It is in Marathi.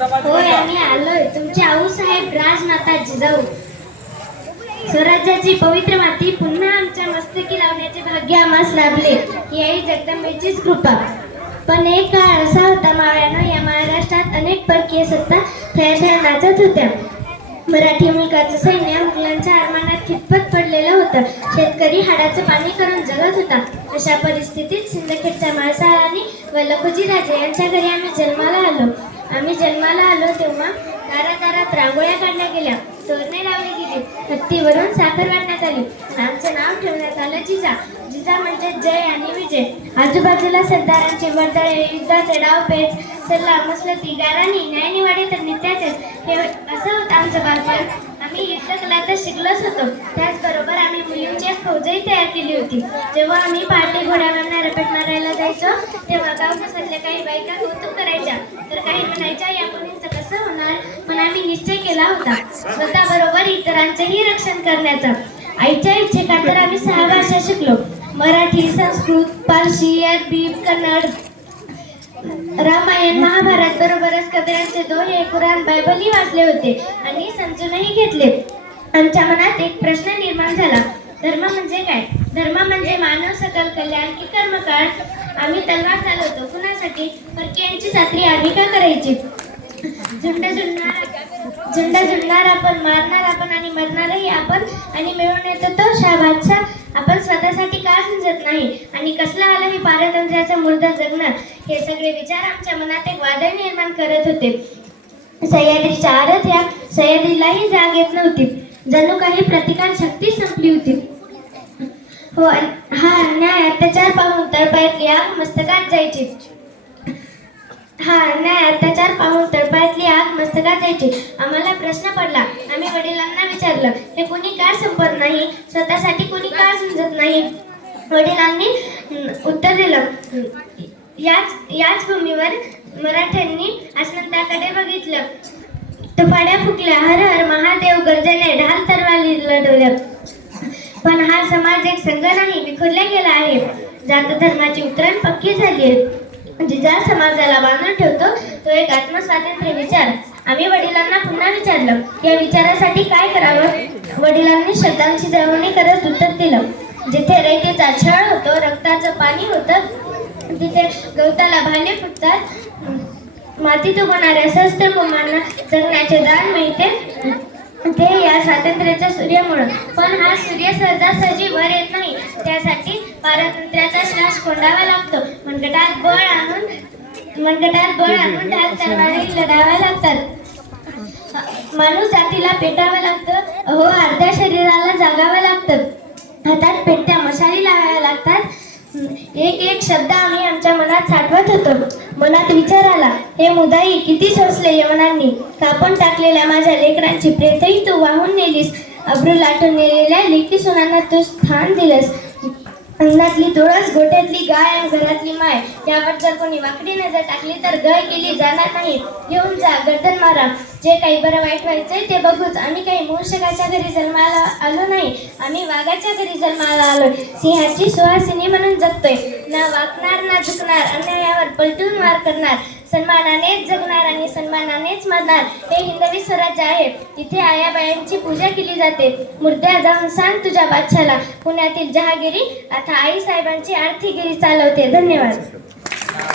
होय, आम्ही आलोय. तुमचे आऊसाहेब राजमाता जिजाऊ. स्वराज्याची पवित्र माती पुन्हा आमच्या मस्तकी लावण्याचे भाग्य आम्हास लाभले. ही आई जगदंबेचीच कृपा. पण एक काळ असा होता मावळ्यानं, या महाराष्ट्रात अनेक परकीय सत्ता थया नाचत होत्या. मराठी मुलकाचं सैन्य मुघलांच्या आरमानात खितपत पडलेलं होतं. शेतकरी हाडाचं पाणी करून जगत होता. अशा परिस्थितीत सिंदखेडच्या माळसाळांनी व लखुजी राजे यांच्या घरी आम्ही जन्माला आलो तेव्हा दारादारात रांगोळ्या काढल्या गेल्या, तोरणे लावली गेली, हत्तीवरून साखर वाटण्यात आली. आमचं नाव ठेवण्यात आलं जिजा. जिजा म्हणजे जय आणि विजय. आजूबाजूला सरदारांचे वर्दळे, युद्धाचे डाव पेच, सल्ला मसलती, गाराणी, न्यायनिवाडे तर नित्याचेच. हे असं होतं आमचं बालपण. आम्ही युद्धकला तर शिकलोच होतो, त्याचबरोबर आम्ही मुलींची एक फौजही तयार केली होती. जेव्हा आम्ही पहाटे घोड्यावरनं रपेट मारायला जायचो तेव्हा गावकसातल्या काही बायका कौतुक करायच्या, तर काही म्हणायच्या या मुलींचं कसं होणार. पण आम्ही निश्चय केला होता स्वतःबरोबर इतरांचेही रक्षण करण्याचा. आईच्या इच्छेखातर आम्ही 6 भाषा शिकलो. मराठी, संस्कृत, पारशी, अरबी, कन्नड, रामायण, महाभारत बरोबरच कबीरांचे दोहे, कुराण, बायबलही वाचले होते आणि समजूनही घेतले. आमच्या मनात एक प्रश्न निर्माण झाला, धर्म म्हणजे काय? धर्म म्हणजे मानव सकल कल्याण की कर्मकाळ? आम्ही तलवार चालवतो कुणासाठी? परकीयांची सात्री आम्ही का करायची? झुंड जुळणार आपण, मारणार आपण आणि मरणारही आपण, आणि मिळून येतो तो शाह बादशाह. आपण स्वतःसाठी का झुंजत नाही आणि कसला आलं हे पारतंत्र्याचा मुर्दा जगणार? हे सगळे विचार आमच्या मनात एक वादळ निर्माण करत होते. सह्याद्रीच्या आरत या सह्याद्रीलाही जाग येत नव्हती. जणू काही प्रतिकार शक्ती संपली होती. हो, हा अन्याय अत्याचार पाहून तळपायातली आग मस्तकात जायची. आम्हाला प्रश्न पडला. आम्ही वडिलांना विचारलं, हे कोणी का संपत नाही? स्वतःसाठी कोणी का झुंजत नाही? वडिलांनी उत्तर दिलं, याच भूमीवर मराठ्यांनी आसमंताकडे बघितलं, तुफाड्या फुकल्या, हर हर महादेव गर्जने, ढाल तरवारी लढवल्या. पण हा समाज एक संघ नाही, विखुरला गेला आहे. जात धर्माची उतरण पक्की झाली आहे. जिजा समाजाला बांधून ठेवतो तो एक आत्मस्वातंत्र्य विचार. आम्ही वडिलांना पुन्हा विचारलं, या विचारासाठी काय करावं? वडिलांनी शब्दांची जळवणी करत उत्तर दिलं, जिथे रयतेचा छळ होतो, रक्ताचं पाणी होतं, तिथे गवताला भाले फुटतात. मातीत उगवणाऱ्या सहस्त्र कुंभांना जगण्याचे दान मिळते, ते या स्वातंत्र्याच्या सूर्यामुळं. पण हा सूर्य सहजासहजी वर येत नाही. त्यासाठी पारतंत्र्याचा श्वास कोंडावा लागतो. मनगटात बळ आणून ढाल तलवारी लढाव्या लागतात. माणूस जातीला पेटावं लागतं. अहो, अर्ध्या शरीराला जागावं लागतं. हातात पेटत्या मशाली लावाव्या लागतात. एक एक शब्द आम्ही आमच्या मनात साठवत होतो. मनात विचार आला, हे मुदाई किती सोसले यवनांनी. कापून टाकलेल्या माझ्या लेकरांची प्रेतही तू वाहून नेलीस. अब्रू लाटून नेलेल्या लेकी सुनांना तू स्थान दिलंस. अंगणातली तुळस, गोठ्यातली गाय आणि घरातली माय, यावर जर कोणी वाकडी नजर टाकली तर गय केली जाणार नाही. घेऊन जा, गर्दन मारा. जे काही बरं वाईट व्हायचंय ते बघूच. आम्ही काही मूर्शकाच्या घरी जन्माला आलो नाही, आम्ही वाघाच्या घरी जन्माला आलोय. सिंहाची सुहासिनी म्हणून जगतोय. ना वाकणार ना झुकणार, अन्यायावर पलटून वार करणार. सन्मानानेच जगणार आणि सन्मानानेच मरणार. हे हिंदवी स्वराज्य आहे. तिथे आयाबायांची पूजा केली जाते. मुर्द्या जाऊन सांग तुझ्या बादशाला, पुण्यातील जहागिरी आता आई साहेबांची आर्थिगिरी चालवते. धन्यवाद.